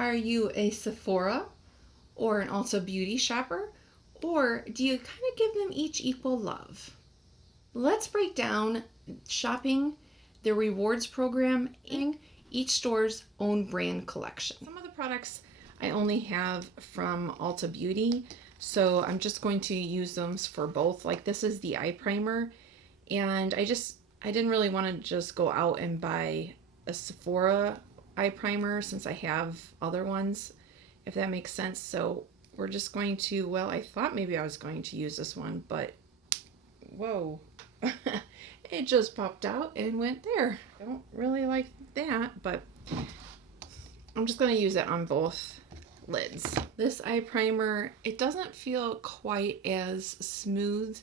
Are you a Sephora or an Ulta Beauty shopper? Or do you kind of give them each equal love? Let's break down shopping, the rewards program, and each store's own brand collection. Some of the products I only have from Ulta Beauty, so I'm just going to use them for both. Like this is the eye primer, and I didn't really want to just go out and buy a Sephora eye primer since I have other ones, if that makes sense. So we're just going to, well, I thought maybe I was going to use this one, but whoa. It just popped out and went there. I don't really like that, but I'm just going to use it on both lids. This eye primer, it doesn't feel quite as smooth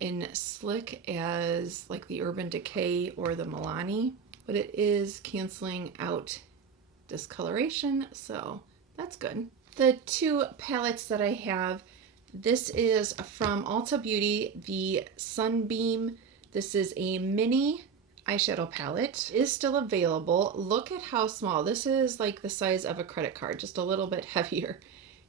and slick as like the Urban Decay or the Milani, but it is canceling out discoloration, so that's good. The two palettes that I have, this is from Ulta Beauty, the Sunbeam. This is a mini eyeshadow palette. It is still available. Look at how small. This is like the size of a credit card, just a little bit heavier.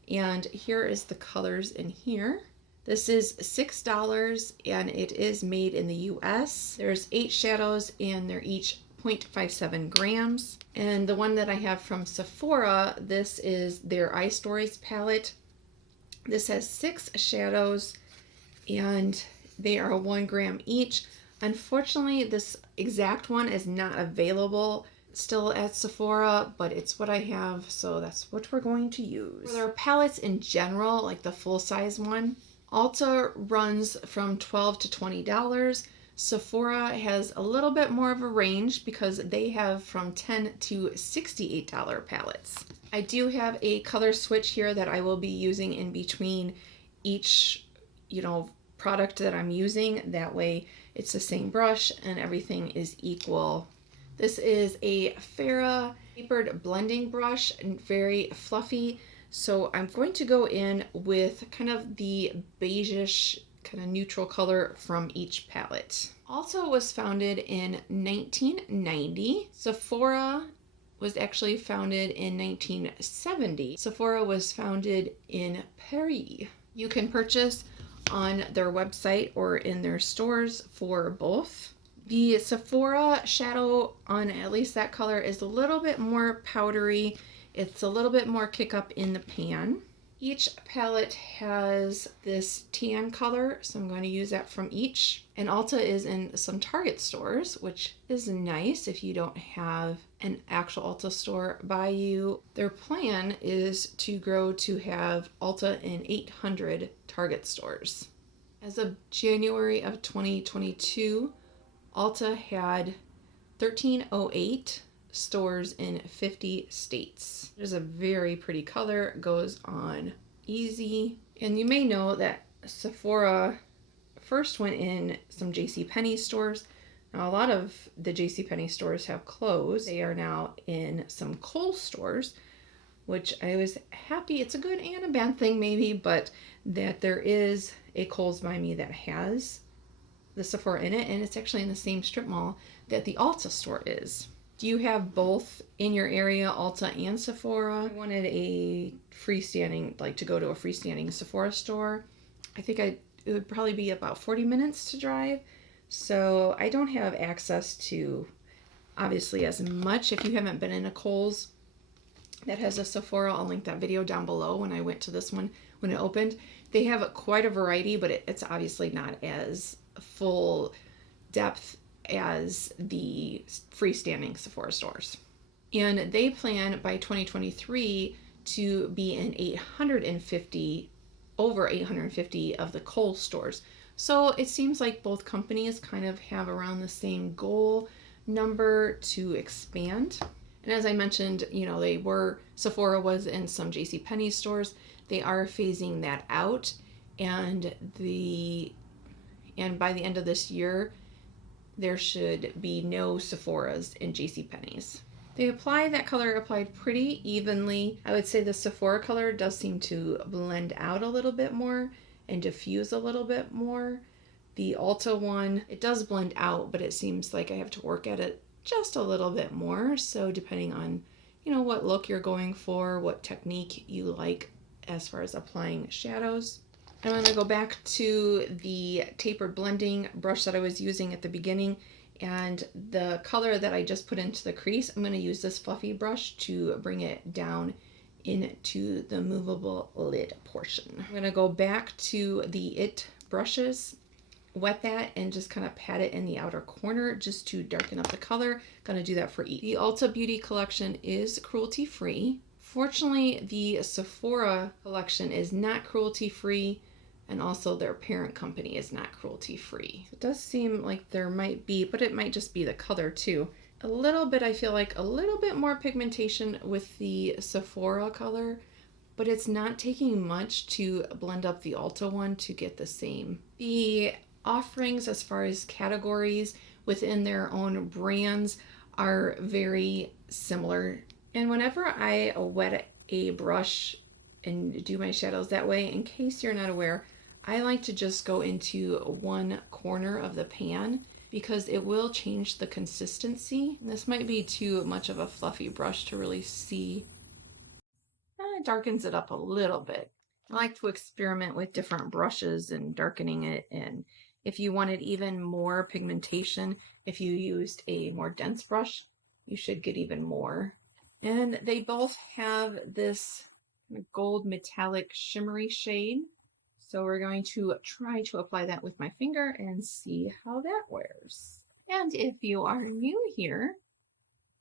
And here is the colors in here. This is $6 and it is made in the US. There's 8 shadows and they're each 0.57 grams. And the one that I have from Sephora, this is their Eyestories palette. This has 6 shadows and they are 1 gram each. Unfortunately, this exact one is not available still at Sephora, but it's what I have, so that's what we're going to use. For their palettes in general, like the full-size one, Ulta runs from $12 to $20. Sephora has a little bit more of a range because they have from $10 to $68 palettes. I do have a color switch here that I will be using in between each, product that I'm using. That way it's the same brush and everything is equal. This is a Farah tapered blending brush and very fluffy. So I'm going to go in with kind of the beigeish kind of neutral color from each palette. Ulta was founded in 1990. Sephora was actually founded in 1970. Sephora was founded in Paris. You can purchase on their website or in their stores for both. The Sephora shadow on at least that color is a little bit more powdery. It's a little bit more kick up in the pan. Each palette has this tan color, so I'm going to use that from each. And Ulta is in some Target stores, which is nice if you don't have an actual Ulta store by you. Their plan is to grow to have Ulta in 800 Target stores. As of January of 2022, Ulta had 1308 stores in 50 states. There's a very pretty color, goes on easy. And you may know that Sephora first went in some JCPenney stores. Now a lot of the JCPenney stores have closed. They are now in some Kohl's stores, which I was happy. It's a good and a bad thing maybe, but that there is a Kohl's by me that has the Sephora in it, and it's actually in the same strip mall that the Ulta store is. Do you have both in your area, Ulta and Sephora? I wanted a freestanding, like to go to a freestanding Sephora store. I think it would probably be about 40 minutes to drive. So I don't have access to, obviously, as much. If you haven't been in a Kohl's that has a Sephora, I'll link that video down below when I went to this one when it opened. They have quite a variety, but it's obviously not as full depth as the freestanding Sephora stores. And they plan by 2023 to be in over 850 of the Kohl's stores. So it seems like both companies kind of have around the same goal number to expand. And as I mentioned, Sephora was in some JCPenney stores. They are phasing that out, and by the end of this year, there should be no Sephoras in JCPenney's. That color applied pretty evenly. I would say the Sephora color does seem to blend out a little bit more and diffuse a little bit more. The Ulta one, it does blend out, but it seems like I have to work at it just a little bit more. So depending on, you know, what look you're going for, what technique you like as far as applying shadows. I'm going to go back to the tapered blending brush that I was using at the beginning, and the color that I just put into the crease, I'm going to use this fluffy brush to bring it down into the movable lid portion. I'm going to go back to the It brushes, wet that, and just kind of pat it in the outer corner just to darken up the color. Going to do that for each. The Ulta Beauty collection is cruelty free. Fortunately, the Sephora collection is not cruelty free, and also their parent company is not cruelty free. It does seem like there might be, but it might just be the color too. A little bit, I feel like a little bit more pigmentation with the Sephora color, but it's not taking much to blend up the Ulta one to get the same. The offerings as far as categories within their own brands are very similar. And whenever I wet a brush and do my shadows that way, in case you're not aware, I like to just go into one corner of the pan because it will change the consistency. And this might be too much of a fluffy brush to really see. It darkens it up a little bit. I like to experiment with different brushes and darkening it. And if you wanted even more pigmentation, if you used a more dense brush, you should get even more. And they both have this gold metallic shimmery shade. So we're going to try to apply that with my finger and see how that wears. And if you are new here,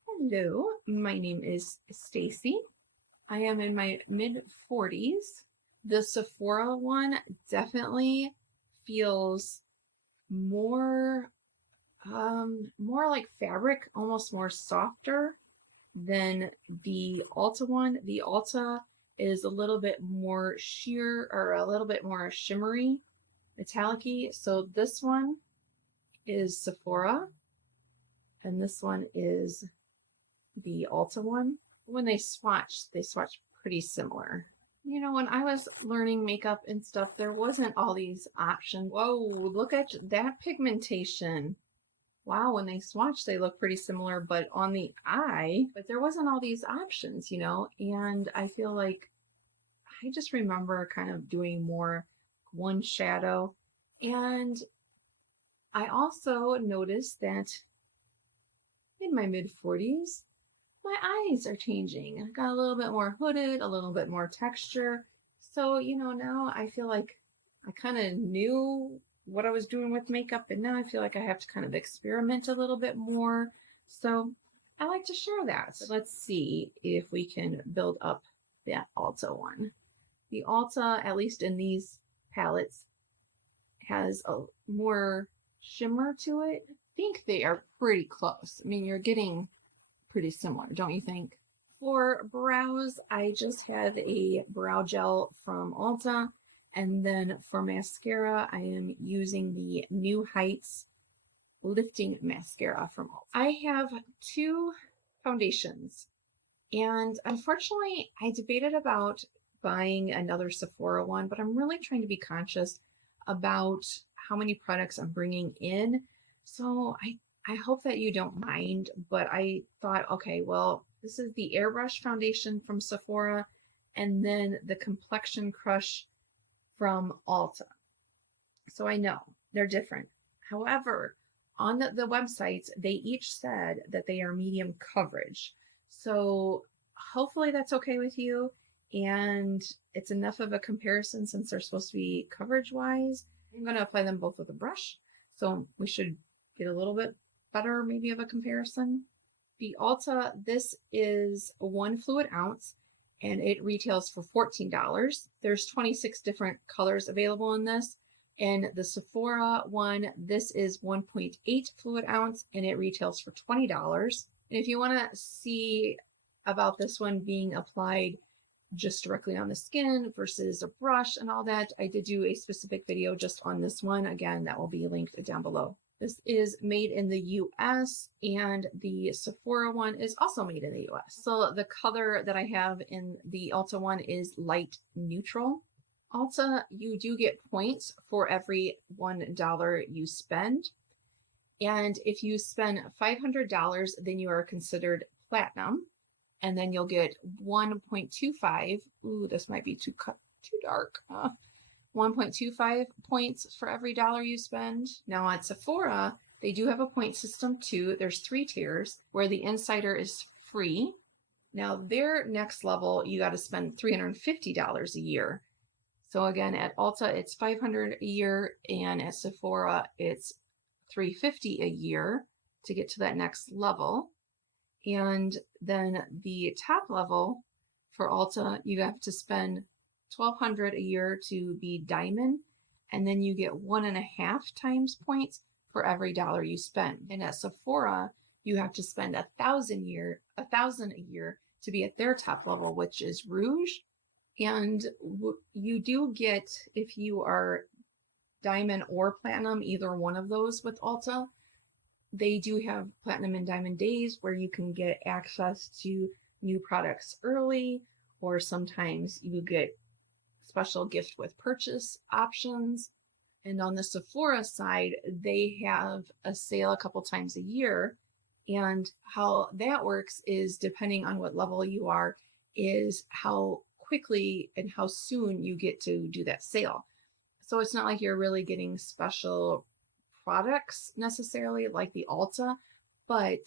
hello, my name is Staci. I am in my mid-40s. The Sephora one definitely feels more like fabric, almost more softer than the Ulta one. The Ulta is a little bit more sheer, or a little bit more shimmery, metallic-y. So this one is Sephora, and this one is the Ulta one. When they swatch pretty similar. You know, when I was learning makeup and stuff, there wasn't all these options. Whoa, look at that pigmentation. Wow, when they swatch, they look pretty similar, but on the eye, but there wasn't all these options, you know, and I feel like I just remember kind of doing more one shadow. And I also noticed that in my mid-40s, my eyes are changing. I got a little bit more hooded, a little bit more texture. So, you know, now I feel like I kind of knew what I was doing with makeup, and now I feel like I have to kind of experiment a little bit more. So I like to share that. So let's see if we can build up that Ulta one. The Ulta, at least in these palettes, has a more shimmer to it. I think they are pretty close. I mean, you're getting pretty similar, don't you think? For brows, I just have a brow gel from Ulta. And then for mascara, I am using the New Heights Lifting Mascara from Ulta. I have two foundations. And unfortunately, I debated about buying another Sephora one, but I'm really trying to be conscious about how many products I'm bringing in. So I hope that you don't mind, but I thought, okay, well, this is the Airbrush foundation from Sephora, and then the Complexion Crush from Ulta. So I know they're different. However, on the websites, they each said that they are medium coverage. So hopefully that's okay with you. And it's enough of a comparison since they're supposed to be coverage wise. I'm going to apply them both with a brush. So we should get a little bit better maybe of a comparison. The Ulta, this is 1 fluid ounce and it retails for $14. There's 26 different colors available in this. And the Sephora one, this is 1.8 fluid ounce and it retails for $20. And if you want to see about this one being applied just directly on the skin versus a brush and all that, I did do a specific video just on this one. Again, that will be linked down below. This is made in the US and the Sephora one is also made in the US. So the color that I have in the Ulta one is light neutral. Ulta, you do get points for every $1 you spend. And if you spend $500, then you are considered platinum. and then you'll get 1.25. Ooh, this might be too dark. 1.25 points for every dollar you spend. Now at Sephora, they do have a point system too. There's 3 tiers where the insider is free. Now their next level, you got to spend $350 a year. So again, at Ulta, it's $500 a year, and at Sephora, it's $350 a year to get to that next level. And then the top level for Ulta, you have to spend $1,200 a year to be diamond, and then you get 1.5 times points for every dollar you spend. And at Sephora, you have to spend $1,000 a year to be at their top level, which is Rouge. And you do get, if you are diamond or platinum, either one of those with Ulta, they do have platinum and diamond days where you can get access to new products early, or sometimes you get special gift with purchase options. And on the Sephora side, they have a sale a couple times a year. And how that works is, depending on what level you are, is how quickly and how soon you get to do that sale. So it's not like you're really getting special products necessarily like the Ulta, but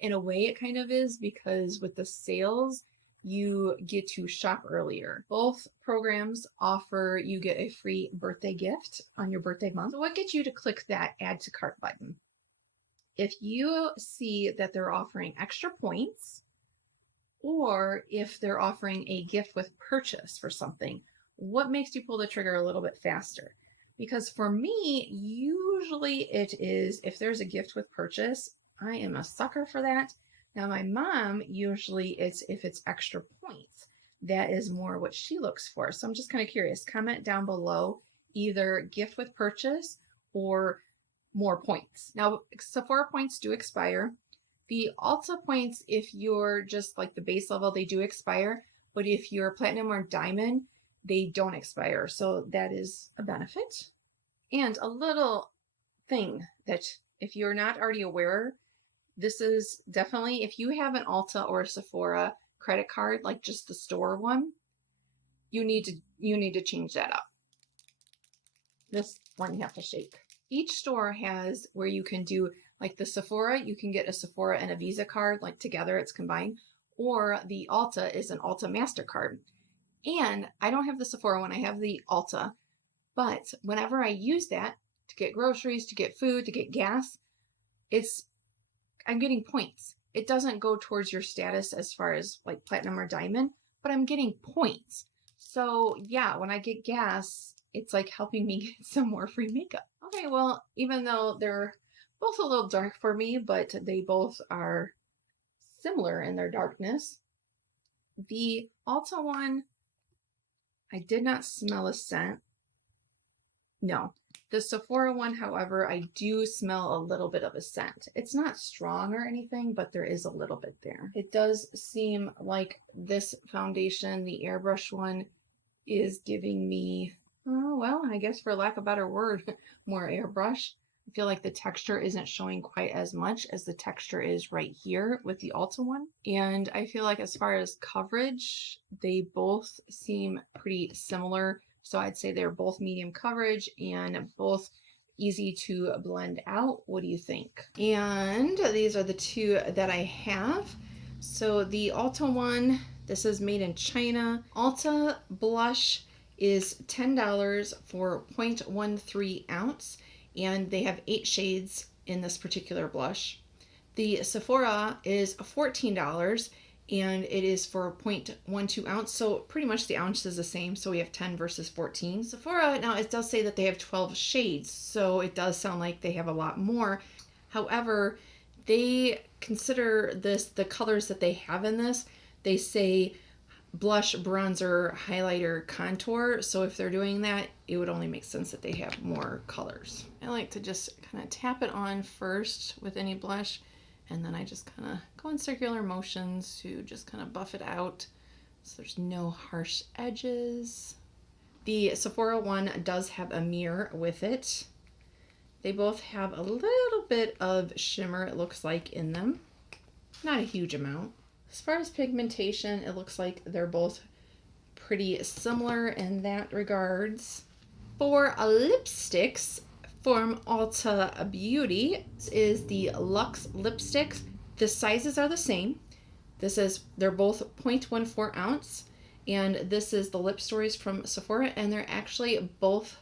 in a way it kind of is, because with the sales, you get to shop earlier. Both programs offer you get a free birthday gift on your birthday month. So what gets you to click that add to cart button? If you see that they're offering extra points, or if they're offering a gift with purchase for something, what makes you pull the trigger a little bit faster? Because for me, usually it is if there's a gift with purchase. I am a sucker for that. Now my mom, usually it's if it's extra points. That is more what she looks for. So I'm just kind of curious. Comment down below either gift with purchase or more points. Now Sephora points do expire. The Ulta points, if you're just like the base level, they do expire. But if you're platinum or diamond, they don't expire. So that is a benefit. And a little thing that if you're not already aware, this is definitely, if you have an Ulta or a Sephora credit card, like just the store one, you need to change that up. This one you have to shake. Each store has where you can do, like the Sephora, you can get a Sephora and a Visa card, like together it's combined, or the Ulta is an Ulta MasterCard. And I don't have the Sephora one, I have the Ulta, but whenever I use that to get groceries, to get food, to get gas, I'm getting points. It doesn't go towards your status as far as like platinum or diamond, but I'm getting points. So yeah, when I get gas, it's like helping me get some more free makeup. Okay, well, even though they're both a little dark for me, but they both are similar in their darkness. The Ulta one, I did not smell a scent. No. The Sephora one, however, I do smell a little bit of a scent. It's not strong or anything, but there is a little bit there. It does seem like this foundation, the airbrush one, is giving me, oh, well, I guess for lack of a better word, more airbrush. I feel like the texture isn't showing quite as much as the texture is right here with the Ulta one. And I feel like as far as coverage, they both seem pretty similar. So I'd say they're both medium coverage and both easy to blend out. What do you think? And these are the two that I have. So the Ulta one, this is made in China. Ulta blush is $10 for 0.13 ounce. And they have 8 shades in this particular blush. The Sephora is $14 and it is for 0.12 ounce. So pretty much the ounce is the same. So we have 10 versus 14. Sephora, now it does say that they have 12 shades. So it does sound like they have a lot more. However, they consider this, the colors that they have in this, they say blush, bronzer, highlighter, contour. So if they're doing that, it would only make sense that they have more colors. I like to just kind of tap it on first with any blush, and then I just kind of go in circular motions to just kind of buff it out so there's no harsh edges. The Sephora one does have a mirror with it. They both have a little bit of shimmer, it looks like, in them. Not a huge amount. As far as pigmentation, it looks like they're both pretty similar in that regards. For lipsticks from Ulta Beauty, this is the Luxe lipsticks. The sizes are the same. They're both 0.14 ounce, and this is the Lip Stories from Sephora, and they're actually both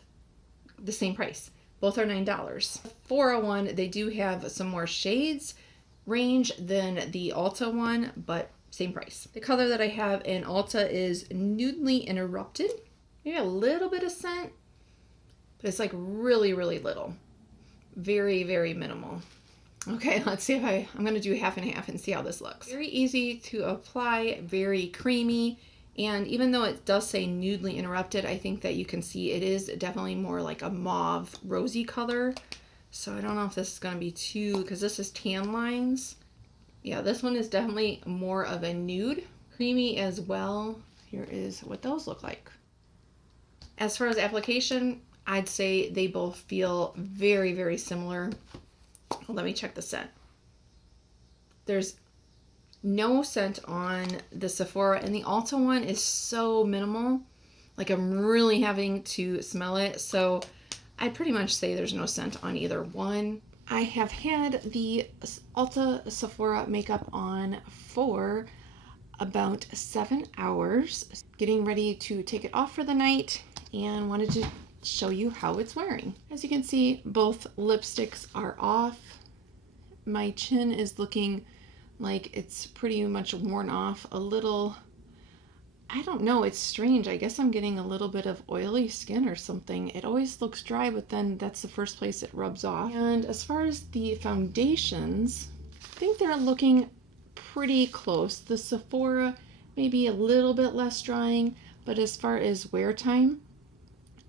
the same price. Both are $9. Sephora one, they do have some more shades range than the Ulta one, but same price. The color that I have in Ulta is Nudely Interrupted. Maybe a little bit of scent, but it's like really, really little. Very, very minimal. Okay, let's see if I'm going to do half and half and see how this looks. Very easy to apply, very creamy, and even though it does say Nudely Interrupted, I think that you can see it is definitely more like a mauve rosy color. So I don't know if this is going to be too, because this is tan lines. Yeah, this one is definitely more of a nude. Creamy as well. Here is what those look like. As far as application, I'd say they both feel very, very similar. Let me check the scent. There's no scent on the Sephora, and the Ulta one is so minimal. Like I'm really having to smell it. So I'd pretty much say there's no scent on either one. I have had the Ulta Sephora makeup on for about 7 hours. Getting ready to take it off for the night and wanted to show you how it's wearing. As you can see, both lipsticks are off. My chin is looking like it's pretty much worn off a little. I don't know, it's strange. I guess I'm getting a little bit of oily skin or something. It always looks dry, but then that's the first place it rubs off. And as far as the foundations, I think they're looking pretty close. The Sephora maybe a little bit less drying, but as far as wear time,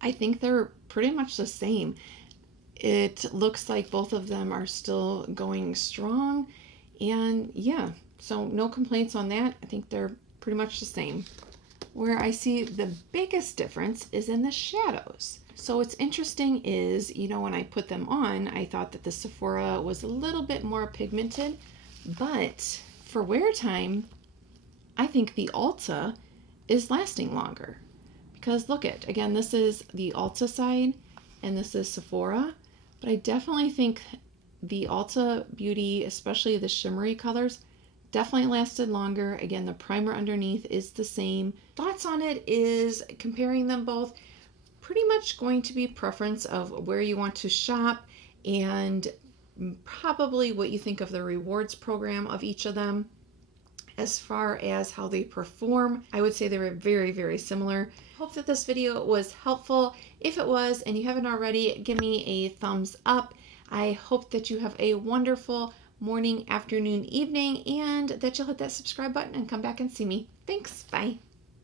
I think they're pretty much the same. It looks like both of them are still going strong, and yeah, so no complaints on that. I think they're pretty much the same. Where I see the biggest difference is in the shadows. So what's interesting is, you know, when I put them on, I thought that the Sephora was a little bit more pigmented, but for wear time, I think the Ulta is lasting longer. Because look at, again, this is the Ulta side and this is Sephora, but I definitely think the Ulta Beauty, especially the shimmery colors, definitely lasted longer. Again, the primer underneath is the same. Thoughts on it is comparing them both, pretty much going to be preference of where you want to shop and probably what you think of the rewards program of each of them. As far as how they perform, I would say they were very, very similar. Hope that this video was helpful. If it was and you haven't already, give me a thumbs up. I hope that you have a wonderful morning, afternoon, evening, and that you'll hit that subscribe button and come back and see me. Thanks. Bye.